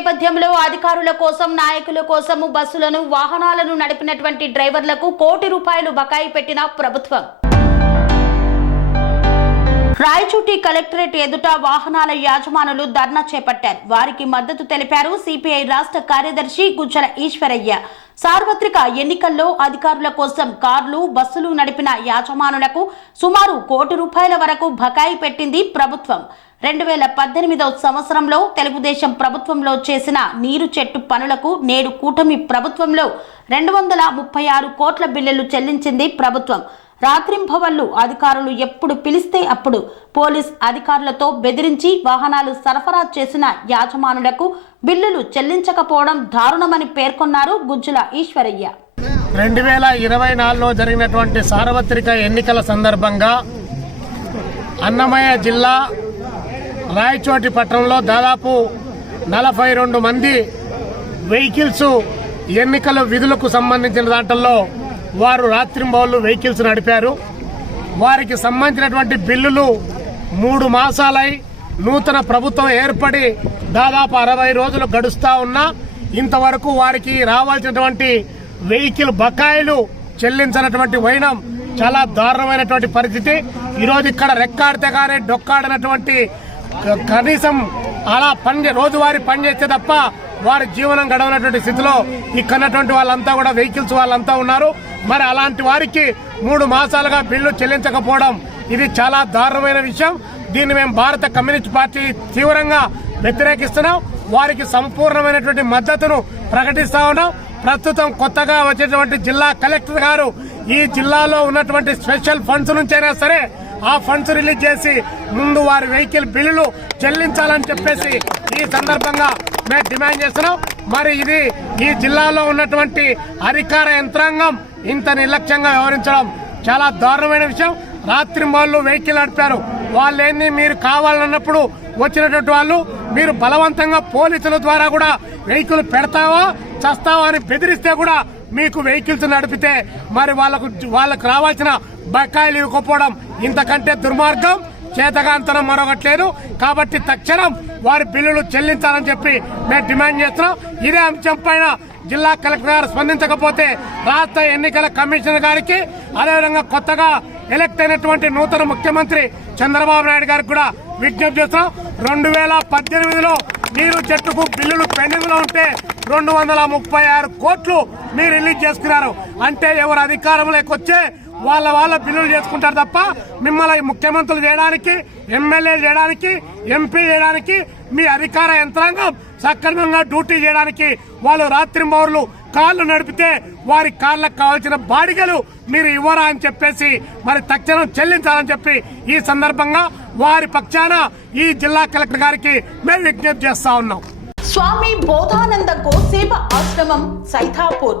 నేపథ్యంలో అధికారుల కోసం నాయకుల కోసము బస్సులను వాహనాలను నడిపినటువంటి డ్రైవర్లకు కోటి రూపాయలు బకాయి పెట్టిన ప్రభుత్వం. రాయచూటి కలెక్టరేట్ ఎదుట వాహనాల యాజమానులు ధర్నా చేపట్టారు. వారికి మద్దతు తెలిపారు సిపిఐ రాష్ట్ర కార్యదర్శి గుజ్జల ఈశ్వరయ్య. సార్వత్రిక ఎన్నికల్లో అధికారుల కోసం కార్లు బస్సులు నడిపిన యాజమానులకు సుమారు కోటి రూపాయల వరకు బకాయి పెట్టింది ప్రభుత్వం. రెండు వేల పద్దెనిమిదవ సంవత్సరంలో తెలుగుదేశం ప్రభుత్వంలో చేసిన నీరు చెట్టు పనులకు నేడు కూటమి ప్రభుత్వంలో రెండు వందల ముప్పై ఆరు కోట్ల బిల్లులు చెల్లించింది ప్రభుత్వం. రాత్రింభవళ్ళు అధికారులు ఎప్పుడు పిలిస్తే అప్పుడు పోలీస్ అధికారులతో బెదిరించి వాహనాలు సరఫరా చేసిన యాజమానులకు బిల్లులు చెల్లించకపోవడం దారుణమని పేర్కొన్నారు గుజ్జుల ఈశ్వరయ్య. రెండు వేల ఇరవై నాలుగులో జరిగినటువంటి సార్వత్రిక ఎన్నికల సందర్భంగా అన్నమయ్య జిల్లా రాయచోటి పట్టణంలో దాదాపు నలభై రెండు మంది వెహికల్స్ ఎన్నికల విధులకు సంబంధించిన దాంట్లో వారు రాత్రింబౌళ్ళు వెహికల్స్ నడిపారు. వారికి సంబంధించినటువంటి బిల్లులు మూడు మాసాలై నూతన ప్రభుత్వం ఏర్పడి దాదాపు అరవై రోజులు గడుస్తా ఉన్నా ఇంతవరకు వారికి రావాల్సినటువంటి వెహికల్ బకాయిలు చెల్లించినటువంటి వైనం చాలా దారుణమైనటువంటి పరిస్థితి. ఈరోజు ఇక్కడ రెక్కాడితే కానీ డొక్కాడినటువంటి కనీసం అలా పని రోజువారీ పని చేస్తే తప్ప వారి జీవనం గడవనటువంటి స్థితిలో ఇక్కడటువంటి వాళ్ళంతా కూడా వెహికల్స్ వాళ్ళంతా ఉన్నారు. మరి అలాంటి వారికి మూడు మాసాలుగా బిల్లు చెల్లించకపోవడం ఇది చాలా దారుణమైన విషయం. దీన్ని మేము భారత కమ్యూనిస్ట్ పార్టీ తీవ్రంగా వ్యతిరేకిస్తున్నాం. వారికి సంపూర్ణమైనటువంటి మద్దతును ప్రకటిస్తా ఉన్నాం. ప్రస్తుతం కొత్తగా వచ్చేటువంటి జిల్లా కలెక్టర్ గారు ఈ జిల్లాలో ఉన్నటువంటి స్పెషల్ ఫండ్స్ నుంచైనా సరే ఆ ఫండ్స్ రిలీజ్ చేసి ముందు వారి వెహికల్ బిల్లులు చెల్లించాలని చెప్పేసి ఈ సందర్భంగా మేము డిమాండ్ చేస్తున్నాం. మరి ఇది ఈ జిల్లాలో ఉన్నటువంటి అధికార యంత్రాంగం ఇంత నిర్లక్ష్యంగా వ్యవహరించడం చాలా దారుణమైన విషయం. రాత్రి వాళ్ళు వెహికల్ నడిపారు. వాళ్ళేంది? మీరు కావాలన్నప్పుడు వచ్చినటువంటి వాళ్ళు మీరు బలవంతంగా పోలీసుల ద్వారా కూడా వెహికల్ పెడతావా చస్తావా అని బెదిరిస్తే కూడా మీకు వెహికల్స్ నడిపితే మరి వాళ్ళకు వాళ్ళకు రావాల్సిన బకాయిలు ఇవ్వకపోవడం ఇంతకంటే దుర్మార్గం చేతగాంతరం మరొకట్లేదు. కాబట్టి తక్షణం వారి బిల్లులు చెల్లించాలని చెప్పి మేము డిమాండ్ చేస్తున్నాం. ఇదే అంశం పైన జిల్లా కలెక్టర్ గారు స్పందించకపోతే రాష్ట్ర ఎన్నికల కమిషనర్ గారికి అదేవిధంగా కొత్తగా ఎలక్ట్ అయినటువంటి నూతన ముఖ్యమంత్రి చంద్రబాబు నాయుడు గారికి కూడా విజ్ఞప్తి చేస్తున్నాం. రెండు వేల పద్దెనిమిదిలో నీరు చెట్టుకు బిల్లులు పెండింగ్లో ఉంటే రెండు వందల ముప్పై ఆరు కోట్లు మీరు రిలీజ్ చేసుకున్నారు. అంటే ఎవరు అధికారంలోకి వచ్చే వాళ్ళ వాళ్ళ బిల్లులు చేసుకుంటారు తప్ప మిమ్మల్ని ముఖ్యమంత్రులు చేయడానికి ఎమ్మెల్యేలు చేయడానికి ఎంపీ చేయడానికి మీ అధికార యంత్రాంగం సక్రమంగా డ్యూటీ చేయడానికి వాళ్ళు రాత్రింబౌర్లు కాళ్ళు నడిపితే వారి కాళ్ళకు కావాల్సిన బాడిగలు మీరు ఇవ్వరా అని చెప్పేసి మరి తక్షణం చెల్లించాలని చెప్పి ఈ సందర్భంగా వారి పక్షాన ఈ జిల్లా కలెక్టర్ గారికి మేము విజ్ఞప్తి చేస్తా ఉన్నాం. స్వామి బోధానంద కోసేప ఆశ్రమం సైథాపూర్